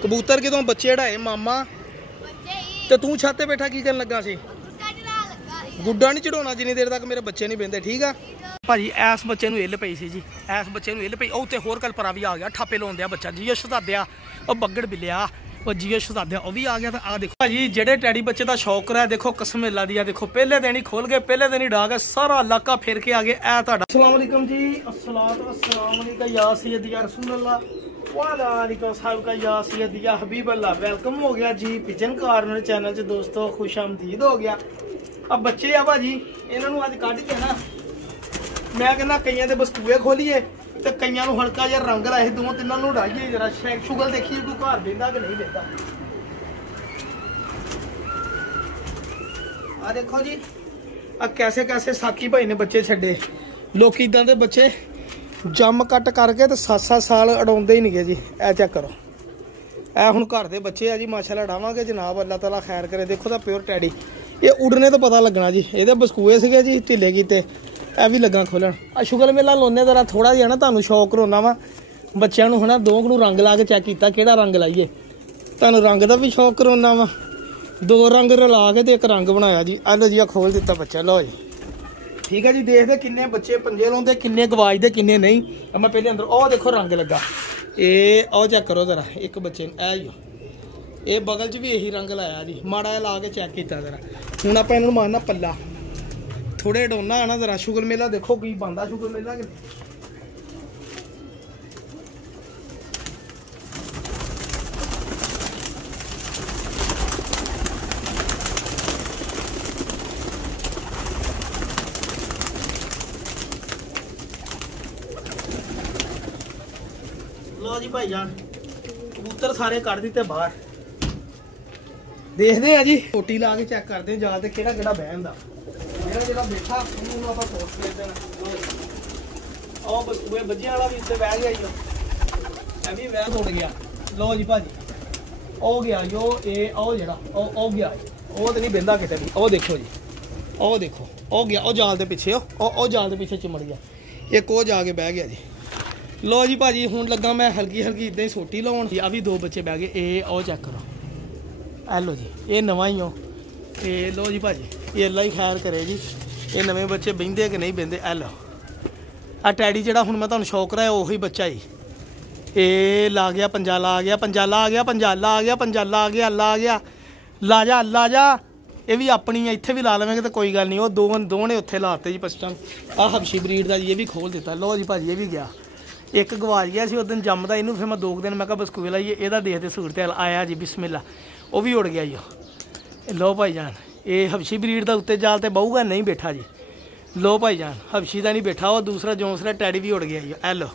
कबूतर कितों बच्चे ढाए मामा ते तू छत बैठा की करन लगा सी? गुड्डा नहीं चढ़ाना जिन्नी देर तक मेरे बच्चे नहीं बहते। ठीक है भाजी इस बच्चे इल पई सी जी, इस बच्चे इल पई। उत्ते होर कलपरा भी आ गया, थापे लाउंदे बच्चा जियो शहजादिया और बगड़ बिलिया और जियो शहजादिया वह भी आ गया। तो आ देखो भाजी जेडे टैडी बच्चे का शौक रहा है, देखो कसमेला दिया देखो पहले दिन ही खोल गए, पहले दिन ही डा गए, सारा इलाका फिर के आ गए। ऐ तुहाडा अस्सलाम वालेकुम जी, अस्सलातु वस्सलाम अलैका या सय्यदी या रसूल अल्लाह वाला अलैका साहब का या सय्यदी या हबीब अल्लाह। वेलकम हो गया जी पिजन कॉर्नर चैनल च दोस्तों, खुश आमदीद हो गया। अब बच्चे आ भाजी इन्होंने अज कढ़ के ना मैं कहना कई के बस्कूए खोलीए तो कई हल्का जहा रंग लाए, दो तिनों उड़ाइए जरा शैक शुगल देखिए कोई घर बहता कि नहीं बहता। आ देखो जी आ कैसे कैसे साकी भाई ने बच्चे छे। लोग इदा के बच्चे जम कट करके तो 7-7 साल अड़ाते ही नहीं गए जी। ए चेक करो ए हुण घर के बच्चे है जी, माशाल्लाह डावांगे जनाब, अल्लाह ताला खैर करे। देखो तो प्योर टैडी ये उड़ने तो पता लगना जी, ये बस्कूए से जी ढिले कीते ए भी लगा खोलन। आ शुगर मेला लाने जरा थोड़ा जिहा ना तुहानूं शौक रोना वा बच्चों नूं है ना, दो रंग ला के चेक किया किहड़ा रंग लाइए, तुहानूं रंग का भी शौक रोना वा, दो रंग रला के तो एक रंग बनाया जी। आ लो जी खोल दिता बच्चा, लो जी ठीक है जी। देखते किन्ने बच्चे पंजे लाउंदे, किन्ने गवाजदे किन्ने नहीं। मैं पहले अंदर ओ देखो रंग लगा, ये ओ चेक करो जरा एक बच्चे ये बगल च भी यही रंग लाया जी, माड़ा जिहा ला के चेक किया जरा। हुण आपां इन्हां नूं मारना पल्ला, थोड़े डोना आना जरा। शुगर मेला देखो की बनता शुगर मेला कि लो जी भाईजान कबूतर सारे कढ़ दिते बाहर। देखते हैं जी कोटी ला के चेक करते हैं जाल ते केड़ा केड़ा बहन दा मेरा जेड़ा बैठा उन्होंने आप पोस्ट लेते हैं। ओ बस्कूए बज्जियां वाला भी उत्ते बह गया जी, ए भी वह उड़ गया। लो जी भाजी ओ गया जो ए ओ जेड़ा ओ गया ओ तो नहीं बहंदा किते भी। ओ देखो जी ओ देखो ओ गया, ओ जाल दे पिछे ओ जाल दे पिछे चिमड़ गया, एक ओ जाके बह गया जी। लो जी भाजी हुण लगा मैं हल्की हल्की इदां ही सोटी लाउण। आ भी दो बच्चे बह गए, ए ओ चेक करो ए लो जी ये नवा ही हो। ये लो जी भाजी ये अल्लाह ही खैर करे जी, ये नवे बच्चे बहिंदे कि नहीं बहिंदे। ए लो आ टैडी जिहड़ा हुण मैं तुहानूं शौक रहा उही बच्चा ही ये ला गया, पंजाला आ गया, पंजाला आ गया, पंजाला आ गया, पंजाला आ गया, अल्लाह आ गया, ला जा ये भी अपनी है, इत्थे भी ला लवेंगे तो कोई गल नहीं। वो दो ने उत्थे लाते जी पस्टां। आ हबशी ब्रीड का ये भी खोल दिता। लो जी भाजी ये भी गया, एक गवाच गया सी उस दिन जमदा, इनू फिर मैं 2 दिन मैं कहा बस्कूए लाइए ਇਹਦਾ देखते सूरत आया जी बिस्मिल्ला वो भी उड़ गया जी। लो भाईजान ये हबशी ब्रीड का उत्ते जाल ते बहुगा नहीं बैठा जी। लो भाईजान हबशी का नहीं बैठा, वो दूसरा जोंसरा टैडी भी उड़ गया जी। ए लो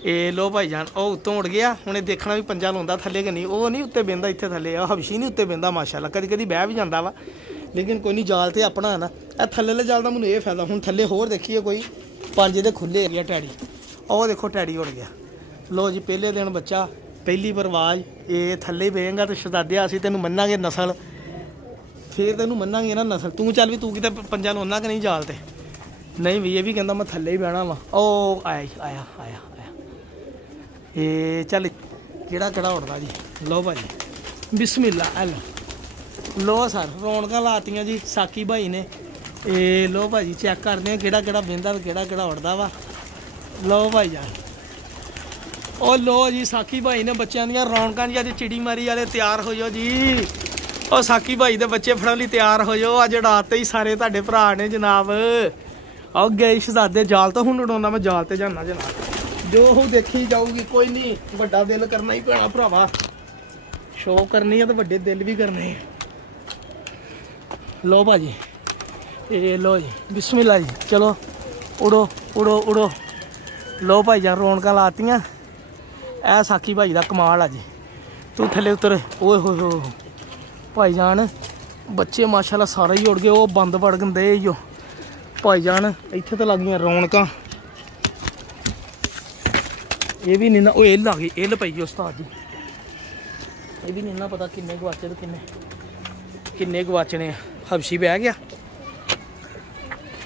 ये लो भाईजान वो उत्तों उड़ गया, उन्हें देखना भी पंजा लाउंदा थल्ले कि नहीं, वो नहीं उत्ते बहिंदा इत्थे थल्ले, हबशी नहीं उत्ते बहिंदा माशाल्लाह, कदी कदी बह भी जाता वा लेकिन कोई नहीं, जाल तो अपना है ना। ए थल्ले जाल का मैनूं ये फायदा, हुण थल्ले होर देखिए कोई 5 दे खुले एरिया टैडी, और देखो टैडी उड़ गया। लो जी पहले दिन बच्चा पहली परवाज, ये थल्ले ही बहेगा तो शहजादिया असीं तैनूं मन्नांगे नस्ल, फिर तैनूं मन्नांगे ना नस्ल। तू चल भी तू किते पंजा लाउंदा कि नहीं जाल ते नहीं भी, ये भी कहता मैं थल्ले ही बहना वा। ओ आया ये चल केड़ा केड़ा उड़दा जी। लो भाई बिस्मिल्ला एल लो सर रौनकां लातियां जी साकी भाई ने। ये लो भाजी चेक करते हैं केड़ा केड़ा बहिंदा ते केड़ा केड़ा उड़दा वा। लो भाई जान ओ लो जी साकी भाई ने बच्चों दियां रौनकां जी अज चिड़ी मारी वाले तैयार हो जाओ जी। ओ साकी भाई दे बच्चे फड़न लई तैयार हो जाओ, अज उड़ाते ही सारे तुहाडे भरा ने जनाब। आओ गए शहजादे जाल तो हुण उड़ाउणा, मैं जाल ते जाना जनाब, जो हो देखी जाऊगी कोई नहीं, वड्डा दिल करना ही पैना भरावा, शो करनी है तो वड्डे दिल भी करने। लो भाजी ये लो जी बिस्मिल्लाह जी, चलो उड़ो उड़ो उड़ो। लो भाई जान रौनकां लातियां, ऐ साकी भाई का कमाल है जी। तू थल्ले उतर, ओए हो भाई जान बच्चे माशाल्लाह सारे ही उड़ गए, वो बंद वड़न दे ही भाई जान। इत्थे तो लग गई रौनकां, ये भी नहीं ना, वो इल आ गई, इल पई गई उस्ताद जी, ये भी नहीं ना पता किन्ने गवाचे तो किन्ने गवाचने। हबशी बह गया,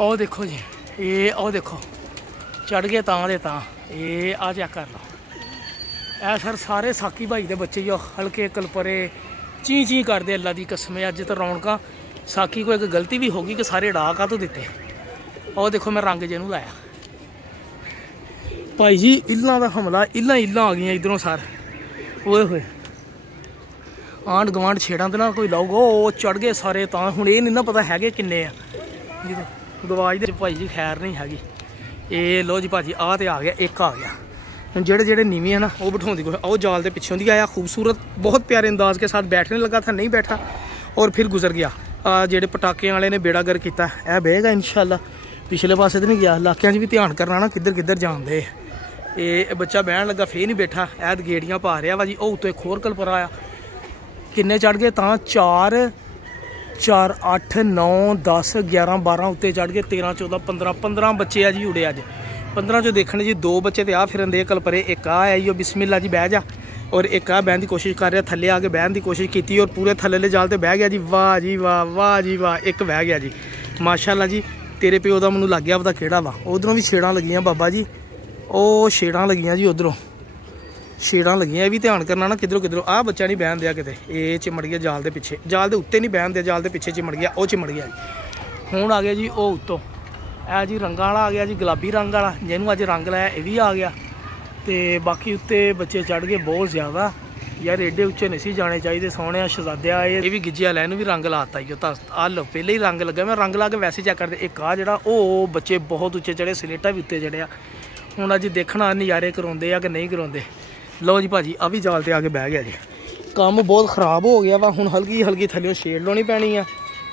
ओ देखो जी ये ओ देखो चढ़ गए तां दे तां, ये आ चेक कर लो, ਇਹ ਸਰ ਸਾਰੇ ਸਾਕੀ ਭਾਈ ਦੇ ਬੱਚੇ ਜੋ ਹਲਕੇ ਕਲਪਰੇ ਚੀਂ ਚੀਂ ਕਰਦੇ ਅੱਲਾ ਦੀ ਕਸਮ ਅੱਜ ਤਾਂ ਰੌਣਕਾਂ ਸਾਕੀ को एक गलती भी होगी कि सारे डाक आ तो दिते और देखो मैं रंग जे नूं लाया भाई जी इल्लां दा हमला इल्लां आ गई इधरों सार ओए होए आंढ गवांढ छेड़ां ते ना कोई लाऊगा वो चढ़ गए सारे तां हुण ये नहीं ना पता हैगे किन्ने आ जी गवाज दे भाई जी खैर नहीं हैगी ये लो जी भाजी आ ते आ गया एक आ गया जेड़े जेड़े नीवे हैं ना वो बिठाने की कोशिश वो जाल के पिछों दी आया खूबसूरत बहुत प्यारे अंदाज के साथ बैठने लगा था नहीं बैठा और फिर गुजर गया जेड़े पटाके वाले ने बेड़ा गर्क किया यह बहेगा इंशाल्लाह पिछले पासे तो नहीं गया इलाकों भी ध्यान करना ना किधर किधर जाते ये बच्चा बहन लगा फिर नहीं बैठा ऐद गेड़ियाँ पा रहा वा जी वो उत्ते एक होर कलपर आया किन्ने चढ़ गए तो 4 4 8 9 10 11 12 उत्ते चढ़ गए 13 14 15 बच्चे आ जी उड़े अज 15 चो देखने जी 2 बच्चे तो आ फिरन दे कलपरे एक आ जो बिस्मिल्ला जी बह जा और एक आ बहन की कोशिश कर रहा थले आके बहन की कोशिश की और पूरे थले जाल तो बह गया जी वाह जी वाह जी वाह एक बह गया जी माशाल्लाह जी तेरे प्यो का मैनू लग गया पता केड़ा वा उधरों भी छेड़ां लगियां बाबा जी वो छेड़ां लगियां जी उधरों छेड़ां लगियां भी ध्यान करना ना किधरों किधरों आ बच्चा नहीं बहन दिया किते ये चिमड़ गया जाल के पिछे जाल के उत्ते नहीं बहन दिया जाल के पिछे चिमड़ गया वो चिमड़ गया जी हुण आ गया जी वो उत्तों ए जी रंगा वाला आ गया जी गुलाबी रंग वाला जिन्होंने अज रंग लाया ये भी आ गया तो बाकी उत्ते बच्चे चढ़ गए बहुत ज़्यादा यार एडे उच्चे नहीं सी जाने चाहिए सोने शहजादिया ये भी गिज्जे वाले भी रंग लाता ही आ लो पहले ही रंग लगा मैं रंग ला के वैसे चेक करते एक आ जड़ा वो बच्चे बहुत उच्चे चढ़े सलेटा भी उत्ते चढ़िया हुण अज देखना नज़ारे करवाते आ कि नहीं करवाते लो जी भाजी आ भी जाल ते आके बह गया जी काम बहुत खराब हो गया वा हुण हल्की हल्की थल्ले शेड लानी पैनी है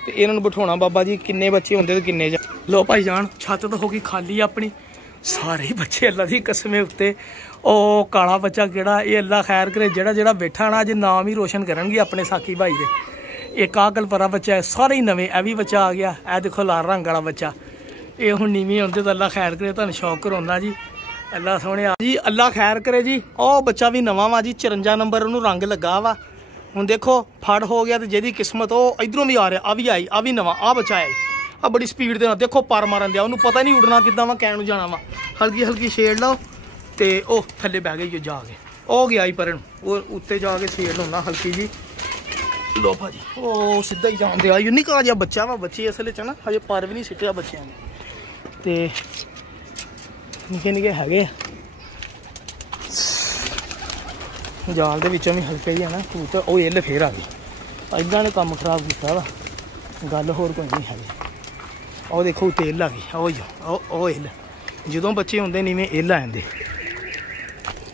तो इन्होंने बिठाना बाबा जी किन्ने बच्चे होंगे तो किन्ने लो भाई जान छत तो होगी खाली अपनी सारे बच्चे अल्लाह की कसमें उत्ते ओ काला बच्चा केड़ा ये अल्लाह खैर करे जेड़ा जेड़ा बैठा ना अज नाम ही रोशन करनगे अपने साकी भाई दे एक आ कलपरा बच्चा है सारे ही नवे ए भी बच्चा आ गया ए देखो लाल रंग वाला बच्चा ये हुण नीवी होंदे तो अल्लाह खैर करे तुहानूं शौक कराउंदा जी अल्लाह सोहणे जी अल्लाह खैर करे जी ओ बच्चा भी नवा वा जी 54 नंबर उन्होंने रंग लगा वा हुण देखो फड़ हो गया तो जिहदी किस्मत वो इधरों भी आ रहा आ भी आई आ भी नवा आ बच्चा है आ बड़ी स्पीड दे देखो पार मारन दिया उन्होंने पता नहीं उड़ना किदा वा कैन जाना वा हल्की हल्की छेड़ लो तो वह थले बह गई जाके ओ गया ही पर वो उत्ते जाके छेड़ होना हल्की जी लो भाजी ओ सीधा ही जान दिया निका जिहा बच्चा वा बच्चे असल च ना हजे पर भी नहीं सिटिया बच्चों ने तो निके निके है जाल के भी हल्के ही है ना कबूतर वो इल फिर आ गई इदा ने काम खराब किया वा गल होर कोई नहीं है और देखो उत्ते इल आ गई ओ इल जो बच्चे होंगे नीवें इल आ जाते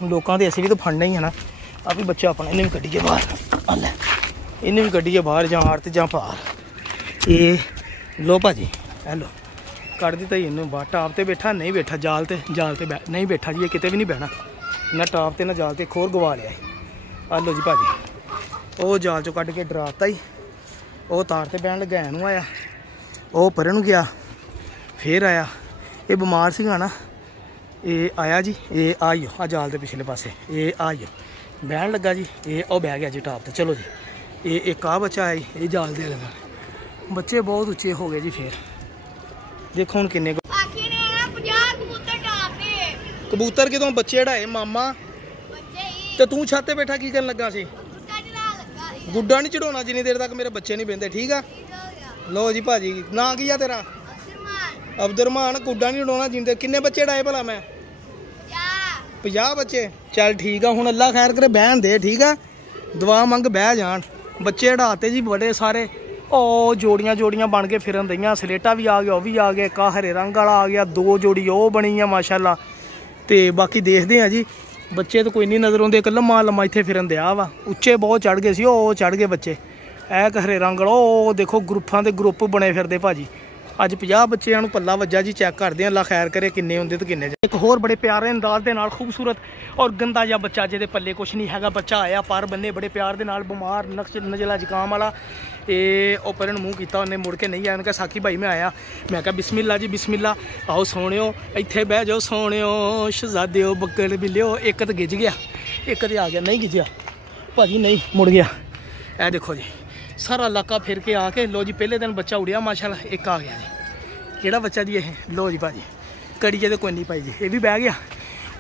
लोगों के असं भी तो फड़ना ही है ना आ भी बच्चा अपना इन्हें भी कड्ढिए बाहर लै इन्हें भी कड्ढिए बाहर जां आड़ ते जां पार ये लो भाजी हेलो कड़ दिता ही इन्हूं बाहर टाप ते बैठा नहीं बैठा जाल ते नहीं बैठा जी ये किते भी नहीं बहना ना टाप ते ना जाल ते खोर गवा लिया आ लो जी भाजी वो जाल चो कढ़ के डराता ही वो तार ते बहन लगा इनू आया वो परन गया फिर आया ये बीमार सीगा ना ये आया जी ये आइयो आ जाल के पिछले पासे ये आइयो बहन लगा जी ये ओ बह गया जी टाप ते चलो जी ये एक आ बच्चा है ये जाल दे लगा बच्चे बहुत उच्चे हो गए जी फिर देखो हूँ किन्ने कबूतर कितों बच्चे ढाए मामा तो तू छत बैठा की करन लगा सी गुड्डा नहीं चढ़ाना जिन्नी देर तक मेरे बच्चे नहीं बहते ठीक है लो जी भाजी ना की है तेरा अब्दुरमान गुड्डा नहीं उड़ाना जिन्ने किन्ने बच्चे डाए भला मैं 50 बच्चे चल ठीक है हुण अल्लाह खैर करे बहन दे ठीक है दुआ मंग बह जान बच्चे ढाते जी बड़े सारे ओ जोड़ियां जोड़ियां बन के फिरन दियां सलेटा भी आ गया वह भी आ गया एक हरे रंग वाला आ गया 2 जोड़ी वो बनी है माशाल्लाह तो बाकी देखते हैं जी बच्चे तो कोई नहीं नज़र आते एक लम्मा लम्मा इत्थे फिरन दिया वा उच्चे बहुत चढ़ गए सी ओ चढ़ गए बच्चे एक हरे रंग वाला ओ देखो ग्रुपां के ग्रुप बने फिरदे भाजी अज 50 बच्चों को पल्ला वज्जा जी चेक करते हैं अल्लाह खैर करे किन्ने होंदे तो किन्ने एक होर बड़े प्यारे अंदाज के नाल खूबसूरत और गंदा जिहा बच्चा जिहदे पल्ले कुछ नहीं हैगा बच्चा आया पर बन्ने बड़े प्यार दे नाल बीमार नजला जुकाम वाला ये ओपरन मूँह किया उन्हें मुड़ के नहीं आया उन्हें कहा साकी भाई मैं आया मैं कहा बिस्मिल्ला जी बिस्मिल्ला आओ सोनियो इत्थे बह जाओ सोनियो शहजादियो बक्कल बिलियो एक तो गिज गया एक तो आ गया नहीं गिजया भाजी नहीं मुड़ गया ए देखो जी सारा इलाका फिर के आके लो जी पहले दिन बच्चा उड़िया माशाल्लाह एक आ गया जी केड़ा बच्चा जी ये लो जी भाजी कड़िए तो कोई नहीं पाई जी ये भी बह गया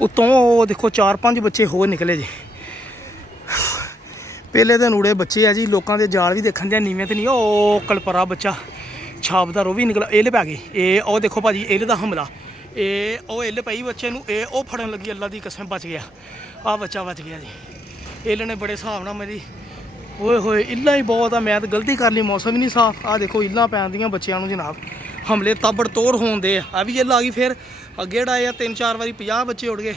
उतों देखो 4-5 बच्चे होर निकले जी ਪਹਿਲੇ ਦਿਨ ਉੜੇ ਬੱਚੇ ਆ ਜੀ। ਲੋਕਾਂ ਦੇ ਜਾਲ ਵੀ ਦੇਖਣ ਦੇ ਨੀਵੇਂ ਤੇ ਨਹੀਂ। ਉਹ ਕਲਪਰਾ ਬੱਚਾ ਛਾਪਦਾਰ ਉਹ ਵੀ ਨਿਕਲ ਇਹਲੇ ਪੈ ਗਏ। ਇਹ ਉਹ ਦੇਖੋ ਭਾਜੀ ਇਹਲੇ ਦਾ ਹਮਲਾ। ਇਹ ਉਹ ਇੱਲ ਪਈ ਬੱਚੇ ਨੂੰ, ਇਹ ਉਹ ਫੜਨ ਲੱਗੀ, ਅੱਲਾ ਦੀ ਕਸਮ ਬਚ ਗਿਆ। ਆਹ ਬੱਚਾ ਬਚ ਗਿਆ ਜੀ। ਇੱਲ ਨੇ ਬੜੇ ਹਿਸਾਬ ਨਾਲ ਮੇਰੀ ਓਏ ਹੋਏ ਇੱਲਾਂ ਹੀ ਬਹੁਤ ਆ। ਮੈਂ ਤਾਂ ਗਲਤੀ ਕਰ ਲਈ, ਮੌਸਮ ਹੀ ਨਹੀਂ ਸਾਫ। ਆਹ ਦੇਖੋ ਇੱਲਾਂ ਪੈਂਦੀਆਂ ਬੱਚਿਆਂ ਨੂੰ ਜਨਾਬ। ਹਮਲੇ ਤਾਬੜ ਤੋੜ ਹੋਣਦੇ ਆ ਵੀ ਇੱਲ ਆ ਗਈ। ਫਿਰ ਅੱਗੇ ਡਾਏ ਆ 3-4 ਵਾਰੀ 50 ਬੱਚੇ ਉੱਡ ਗਏ।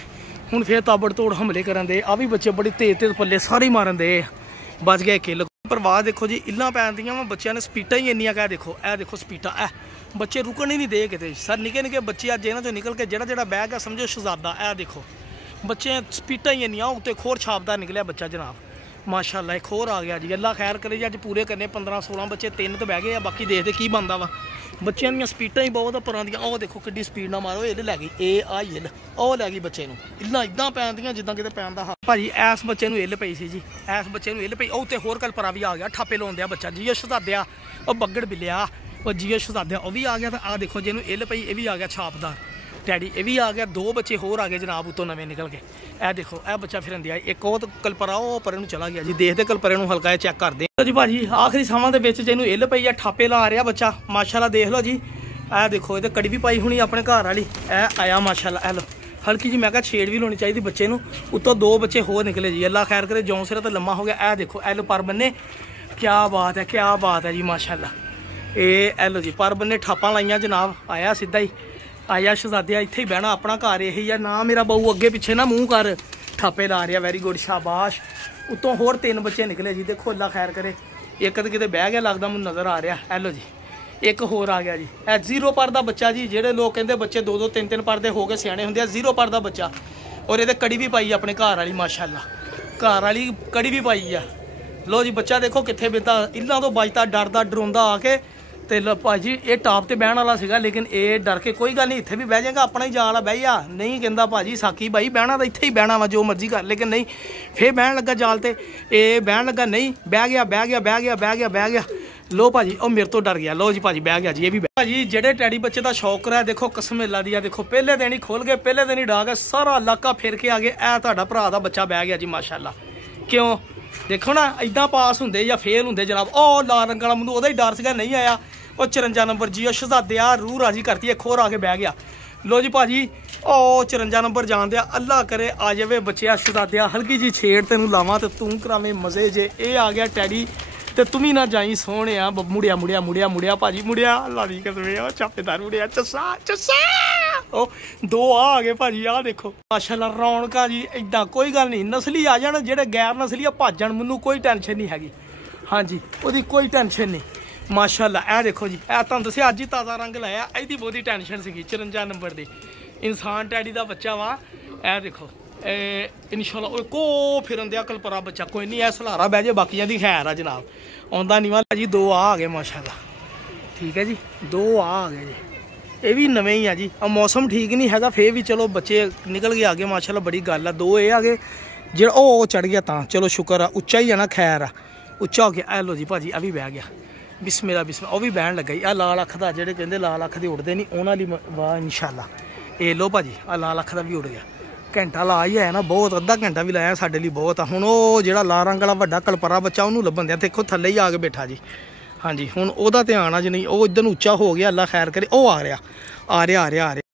ਹੁਣ ਫਿਰ ਤਾਬੜ ਤੋੜ ਹਮਲੇ ਕਰਨ ਦੇ ਆ ਵੀ ਬੱਚੇ ਬੜੀ ਤੇਜ਼ ਪੱਲੇ ਸਾਰੇ ਹੀ ਮਾਰਨ ਦੇ। ਬਚ ਗਿਆ ਕਿੱਲ। ਪ੍ਰਵਾਹ ਦੇਖੋ ਜੀ ਇੱਲਾਂ ਪੈਂਦੀਆਂ ਵਾ ਬੱਚਿਆਂ ਨੇ। ਸਪੀਟਾਂ ਹੀ ਇੰਨੀਆਂ ਕਹਿ ਦੇਖੋ। ਇਹ ਦੇਖੋ ਸਪੀਟਾਂ। ਇਹ ਬੱਚੇ ਰੁਕਣ ਹੀ ਨਹੀਂ ਦੇ ਕਿਤੇ ਸਰ। ਨਿੱਕੇ ਨਿੱਕੇ ਬੱਚੇ ਅੱਜ ਇਹਨਾਂ ਚੋਂ ਨਿਕਲ ਕੇ ਜਿਹੜਾ ਬੈਗ ਆ ਸਮਝੋ ਸ਼ਹਜ਼ਾਦਾ। ਇਹ ਦੇਖੋ ਬੱਚੇ ਸਪੀਟਾਂ ਹੀ ਇੰਨੀਆਂ। ਉੱਤੇ ਖੋਰ ਛਾਪਦਾ ਨਿਕਲਿਆ ਬੱਚਾ ਜਨਾਬ। ਮਾਸ਼ਾਅੱਲਾ ਇੱਕ ਹੋਰ ਆ ਗਿਆ ਜੀ। ਅੱਲਾ ਖੈਰ ਕਰੇ ਜੀ। ਅੱਜ ਪੂਰੇ ਕਰਨੇ 15-16 ਬੱਚੇ। 3 ਤਾਂ ਬਹਿ ਗਏ ਆ, ਬਾਕੀ ਦੇਖਦੇ ਕੀ ਬਣਦਾ ਵਾ। ਬੱਚਿਆਂ ਦੀਆਂ ਸਪੀਡਾਂ ਹੀ ਬਹੁਤ ਆ ਪਰਾਂ ਦੀਆਂ। ਉਹ ਦੇਖੋ ਕਿੱਡੀ ਸਪੀਡ ਨਾਲ ਮਾਰੋ। ਇਹ ਲੈ ਗਈ ਇਹ ਆ ਇੱਲ। ਉਹ ਲੈ ਗਈ ਬੱਚੇ ਨੂੰ। ਇੱਲਾਂ ਇੱਦਾਂ ਪੈਂਦੀਆਂ ਜਿੱਦਾਂ ਕਿਤੇ ਪੈਣ ਦਾ ਭਾਜੀ। ਐਸ ਬੱਚੇ ਨੂੰ ਇੱਲ ਪਈ ਸੀ ਜੀ। ਐਸ ਬੱਚੇ ਨੂੰ ਇੱਲ ਪਈ। ਉਹ ਤੇ ਹੋਰ ਕਲਪਰਾ ਵੀ ਆ ਗਿਆ। ਠਾਪੇ ਲਾਉਂਦਿਆ ਬੱਚਾ। ਜੀਓ ਸ਼ਹਜ਼ਾਦਿਆ ਉਹ ਬੱਗੜ ਬਿੱਲਿਆ। ਉਹ ਜੀਓ ਸ਼ਹਜ਼ਾਦਿਆ ਉਹ ਵੀ ਆ ਗਿਆ। ਤਾਂ ਆਹ ਦੇਖੋ ਜਿਹਨੂੰ ਇੱਲ ਪਈ ਇਹ ਵੀ ਆ ਗਿਆ ਛਾਪਦਾਰ ਟੈਡੀ। ਇਹ ਵੀ ਆ ਗਿਆ। 2 ਬੱਚੇ ਹੋਰ ਆ ਗਏ ਜਨਾਬ ਉੱਤੋਂ ਨਵੇਂ ਨਿਕਲ ਕੇ। ਇਹ ਦੇਖੋ ਇਹ ਬੱਚਾ ਫਿਰਨ ਦਿਆ। ਇੱਕ ਉਹ ਕਲਪਰਾ ਉਹ ਪਰੇ ਨੂੰ ਚਲਾ ਗਿਆ ਜੀ। ਦੇਖਦੇ ਕਲਪਰੇ ਨੂੰ ਹਲਕਾ ਜਿਹਾ ਚੈੱਕ ਕਰਦੇ ਜੀ ਭਾਜੀ। ਆਖਰੀ ਸਾਵਾਂ ਦੇ ਵਿੱਚ ਜਿਹਨੂੰ ਇੱਲ ਪਈ ਆ ਠਾਪੇ ਲਾ ਰਿਹਾ ਬੱਚਾ। ਮਾਸ਼ਾਅੱਲਾ ਦੇਖ ਲਓ ਜੀ। ਇਹ ਦੇਖੋ ਇਹਦੇ ਕੜੀ ਵੀ ਪਾਈ ਹੋਣੀ ਆਪਣੇ ਘਰ ਵਾਲੀ। ਇਹ ਆਇਆ ਮਾਸ਼ਾਅੱਲਾ। ਇਹ ਲੋ ਹਲਕੀ ਜੀ ਮੈਂ ਕਿਹਾ ਛੇੜ ਵੀ ਲਾਉਣੀ ਚਾਹੀਦੀ ਬੱਚੇ ਨੂੰ। ਉੱਤੋਂ 2 ਬੱਚੇ ਹੋਰ ਨਿਕਲੇ ਜੀ। ਅੱਲਾ ਖੈਰ ਕਰੇ। ਜੌਂ ਸਿਰਾ ਤਾਂ ਲੰਮਾ ਹੋ ਗਿਆ। ਇਹ ਦੇਖੋ ਇਹ ਲੋ ਪਰ ਬੰਨੇ। ਕਿਆ ਬਾਤ ਹੈ, ਕਿਆ ਬਾਤ ਹੈ ਜੀ ਮਾਸ਼ਾਅੱਲਾ। ਇਹ ਲੋ ਜੀ ਪਰ ਬੰਨੇ ਠਾਪਾਂ ਲਾਈਆਂ ਜਨਾਬ। ਆਇਆ ਸਿੱਧਾ ਹੀ ਆਇਆ ਸ਼ਹਜ਼ਾਦਿਆ। ਇੱਥੇ ਹੀ ਬਹਿਣਾ ਆਪਣਾ ਘਰ ਇਹੀ ਆ ਨਾ। ਮੇਰਾ ਬਹੂ ਅੱਗੇ ਪਿੱਛੇ ਨਾ ਮੂੰਹ ਕਰ। ਠਾਪੇ ਲਾ ਰਿਹਾ। ਵੈਰੀ ਗੁੱਡ ਸ਼ਾਬਾਸ਼। ਉੱਤੋਂ ਹੋਰ 3 ਬੱਚੇ ਨਿਕਲੇ ਜੀ। ਦੇਖੋ ਅੱਲਾ ਖੈਰ ਕਰੇ। ਇੱਕ ਤਾਂ ਕਿਤੇ ਬਹਿ ਗਿਆ ਲੱਗਦਾ ਮੈਨੂੰ ਨਜ਼ਰ ਆ ਰਿਹਾ। ਇਹ ਲੋ ਜੀ ਇੱਕ ਹੋਰ ਆ ਗਿਆ ਜੀ। ਇਹ 0 ਪਰ ਦਾ ਬੱਚਾ ਜੀ। ਜਿਹੜੇ ਲੋਕ ਕਹਿੰਦੇ ਬੱਚੇ 2-2 3-3 ਪਰ ਦੇ ਹੋ ਕੇ ਸਿਆਣੇ ਹੁੰਦੇ ਆ। 0 ਪਰ ਦਾ ਬੱਚਾ। ਔਰ ਇਹਦੇ ਕੜੀ ਵੀ ਪਾਈ ਆਪਣੇ ਘਰ ਵਾਲੀ ਮਾਸ਼ਾਅੱਲਾ। ਘਰ ਵਾਲੀ ਕੜੀ ਵੀ ਪਾਈ ਆ। ਲੋ ਜੀ ਬੱਚਾ ਦੇਖੋ ਕਿੱਥੇ ਬਿੱਤਾ। ਇਹਨਾਂ ਤੋਂ ਬਚਦਾ ਡਰਦਾ ਡਰਾਉਂਦਾ ਆ ਕੇ। ਤੇ ਭਾਜੀ ਇਹ ਟਾਪ ਤੇ ਬਹਿਣ ਵਾਲਾ ਸੀਗਾ ਲੇਕਿਨ ਇਹ ਡਰ ਕੇ ਕੋਈ ਗੱਲ ਨਹੀਂ ਇੱਥੇ ਵੀ ਬਹਿ ਜਾਏਗਾ। ਆਪਣਾ ਹੀ ਜਾਲ ਆ ਬਹਿ ਜਾ। ਨਹੀਂ ਕਹਿੰਦਾ ਭਾਜੀ ਸਾਕੀ ਭਾਈ ਬਹਿਣਾ ਤਾਂ ਇੱਥੇ ਹੀ ਬਹਿਣਾ ਵਾ ਜੋ ਮਰਜ਼ੀ ਕਰ। ਲੇਕਿਨ ਨਹੀਂ ਫੇਰ ਬਹਿਣ ਲੱਗਾ ਜਾਲ ਤੇ। ਇਹ ਬਹਿਣ ਲੱਗਾ ਨਹੀਂ ਬਹਿ ਗਿਆ ਬਹਿ ਗਿਆ ਬਹਿ ਗਿਆ ਬਹਿ ਗਿਆ ਬਹਿ ਗਿਆ। ਲੋ ਭਾਜੀ ਉਹ ਮੇਰੇ ਤੋਂ ਡਰ ਗਿਆ। ਲੋ ਜੀ ਭਾਜੀ ਬਹਿ ਗਿਆ ਜੀ। ਇਹ ਵੀ ਭਾਜੀ ਜਿਹੜੇ ਟੈਡੀ ਬੱਚੇ ਦਾ ਸ਼ੌਕ ਰਿਹਾ ਦੇਖੋ ਕਸਮ ਅੱਲਾ ਦੀ ਆ। ਦੇਖੋ ਪਹਿਲੇ ਦਿਨ ਹੀ ਖੋਲ ਗਏ। ਪਹਿਲੇ ਦਿਨ ਹੀ ਡਾ ਕੇ ਸਾਰਾ ਇਲਾਕਾ ਫਿਰ ਕੇ ਆ ਗਏ। ਇਹ ਤੁਹਾਡਾ ਭਰਾ ਦਾ ਬੱਚਾ ਬਹਿ ਗਿਆ ਜੀ ਮਾਸ਼ਾਅੱਲਾ। ਕਿਉਂ ਦੇਖੋ ਨਾ ਇਦਾਂ ਪਾਸ ਹੁੰਦੇ ਜਾਂ ਫੇਲ ਹੁੰਦੇ ਜਨਾਬ। ਉਹ ਲਾਲ ਰੰਗ ਵਾਲਾ ਮੈਨੂੰ ਉਹਦਾ ਹੀ ਡਰ ਸੀਗਾ ਨਹੀਂ ਆਇਆ। ਉਹ 54 ਨੰਬਰ ਜੀ ਉਹ ਸ਼ਹਜ਼ਾਦਿਆ ਰੂਹ ਰਾਜੀ ਕਰਤੀ। ਇੱਕ ਹੋਰ ਆ ਕੇ ਬਹਿ ਗਿਆ। ਲੋ ਜੀ ਭਾਜੀ ਉਹ 54 ਨੰਬਰ ਜਾਣਦੇ ਆ। ਅੱਲਾ ਕਰੇ ਆ ਜਾਵੇ ਬੱਚਿਆ ਸ਼ਹਜ਼ਾਦਿਆ। ਹਲਕੀ ਜੀ ਛੇੜ ਤੈਨੂੰ ਲਾਵਾਂ ਤੇ ਤੂੰ ਕਰਾਵੇਂ ਮਜ਼ੇ ਜੇ। ਇਹ ਆ ਗਿਆ ਟੈਡੀ ਤੇ ਤੂੰ ਵੀ ਨਾ ਜਾਈ ਸੋਹਣਿਆ। ਮੁੜਿਆ ਮੁੜਿਆ ਮੁੜਿਆ ਮੁੜਿਆ ਭਾਜੀ ਮੁੜਿਆ। ਅੱਲਾ ਦੀ ਕਸਮ ਉਹ ਛਾਪੇਦਾਰ ਮੁੜਿਆ। ਚੱਸਾ ਚੱਸਾ ਉਹ 2 ਆ ਗਏ ਭਾਜੀ। ਆਹ ਦੇਖੋ ਮਾਸ਼ਾਅੱਲਾ ਰੌਣਕਾਂ ਜੀ। ਇਦਾਂ ਕੋਈ ਗੱਲ ਨਹੀਂ। ਨਸਲੀ ਆ ਜਾਣ ਜਿਹੜੇ ਗੈਰ ਨਸਲੀ ਆ ਭੱਜ ਜਾਣ। ਮੈਨੂੰ ਕੋਈ ਟੈਨਸ਼ਨ ਨਹੀਂ ਹੈਗੀ। ਹਾਂਜੀ ਉਹਦੀ ਕੋਈ ਟੈਨਸ਼ਨ ਨਹੀਂ ਮਾਸ਼ਾਅੱਲਾ। ਇਹ ਦੇਖੋ ਜੀ ਇਹ ਤੁਹਾਨੂੰ ਦੱਸਿਆ ਅੱਜ ਹੀ ਤਾਜ਼ਾ ਰੰਗ ਲਾਇਆ। ਇਹਦੀ ਬਹੁਤੀ ਟੈਨਸ਼ਨ ਸੀਗੀ। 54 ਨੰਬਰ ਦੀ ਇਨਸਾਨ ਟੈਡੀ ਦਾ ਬੱਚਾ ਵਾ। ਇਹ ਦੇਖੋ ਇਨਸ਼ਾਅੱਲਾ ਉਹ ਕੋ ਫਿਰਨ ਦਿਆ ਕਲਪਰਾ ਬੱਚਾ। ਕੋਈ ਨਹੀਂ ਇਹ ਸਹਾਰਾ ਬਹਿ ਜੇ ਬਾਕੀਆਂ ਦੀ ਖੈਰ ਆ ਜਨਾਬ। ਆਉਂਦਾ ਨਹੀਂ ਵਾ ਜੀ। 2 ਆ ਗਏ ਮਾਸ਼ਾਅੱਲਾ। ਠੀਕ ਹੈ ਜੀ 2 ਆ ਗਏ ਜੀ। ਇਹ ਵੀ ਨਵੇਂ ਹੀ ਆ ਜੀ। ਆ ਮੌਸਮ ਠੀਕ ਨਹੀਂ ਹੈਗਾ ਫੇਰ ਵੀ ਚਲੋ ਬੱਚੇ ਨਿਕਲ ਕੇ ਆ ਗਏ ਮਾਸ਼ਾਅੱਲਾ। ਬੜੀ ਗੱਲ ਆ। 2 ਇਹ ਆ ਗਏ ਜਿਹੜਾ ਉਹ ਚੜ ਗਿਆ ਤਾਂ ਚਲੋ ਸ਼ੁਕਰ ਆ। ਉੱਚਾ ਹੀ ਆ ਨਾ ਖੈਰ ਆ। ਉੱਚਾ ਹੋ ਗਿਆ। ਇਹ ਲੋ ਜੀ ਭਾਜੀ ਆ ਵੀ ਬਹਿ ਗਿਆ। ਬਿਸਮਿਲ੍ਲਾ ਬਿਸਮਿਲ੍ਲਾ ਉਹ ਵੀ ਬਹਿਣ ਲੱਗਾ ਜੀ। ਆ ਲਾਲ ਅੱਖ ਦਾ ਜਿਹੜੇ ਕਹਿੰਦੇ ਲਾਲ ਅੱਖ ਦੇ ਉੱਡਦੇ ਨਹੀਂ ਉਹਨਾਂ ਲਈ ਵਾਹ ਇਨਸ਼ਾਅੱਲਾ। ਇਹ ਲੋ ਭਾਜੀ ਆ ਲਾਲ ਅੱਖ ਦਾ ਵੀ ਉੱਡ ਗਿਆ। ਘੰਟਾ ਲਾ ਹੀ ਆਇਆ ਨਾ ਬਹੁਤ। ਅੱਧਾ ਘੰਟਾ ਵੀ ਲਾਇਆ ਸਾਡੇ ਲਈ ਬਹੁਤ ਆ। ਹੁਣ ਉਹ ਜਿਹੜਾ ਲਾਲ ਰੰਗ ਵਾਲਾ ਵੱਡਾ ਕਲਪਰਾ ਬੱਚਾ ਉਹਨੂੰ ਲੱਭਣ ਦਿਆ। ਦੇਖੋ ਥੱਲੇ ਹੀ ਆ ਕੇ ਬੈਠਾ ਜੀ। ਹਾਂਜੀ ਹੁਣ ਉਹਦਾ ਧਿਆਨ ਆ ਜੀ। ਨਹੀਂ ਉਹ ਇੱਧਰ ਨੂੰ ਉੱਚਾ ਹੋ ਗਿਆ। ਅੱਲਾ ਖੈਰ ਕਰੇ। ਉਹ ਆ ਰਿਹਾ ਆ ਰਿਹਾ ਆ ਰਿਹਾ ਆ ਰਿਹਾ।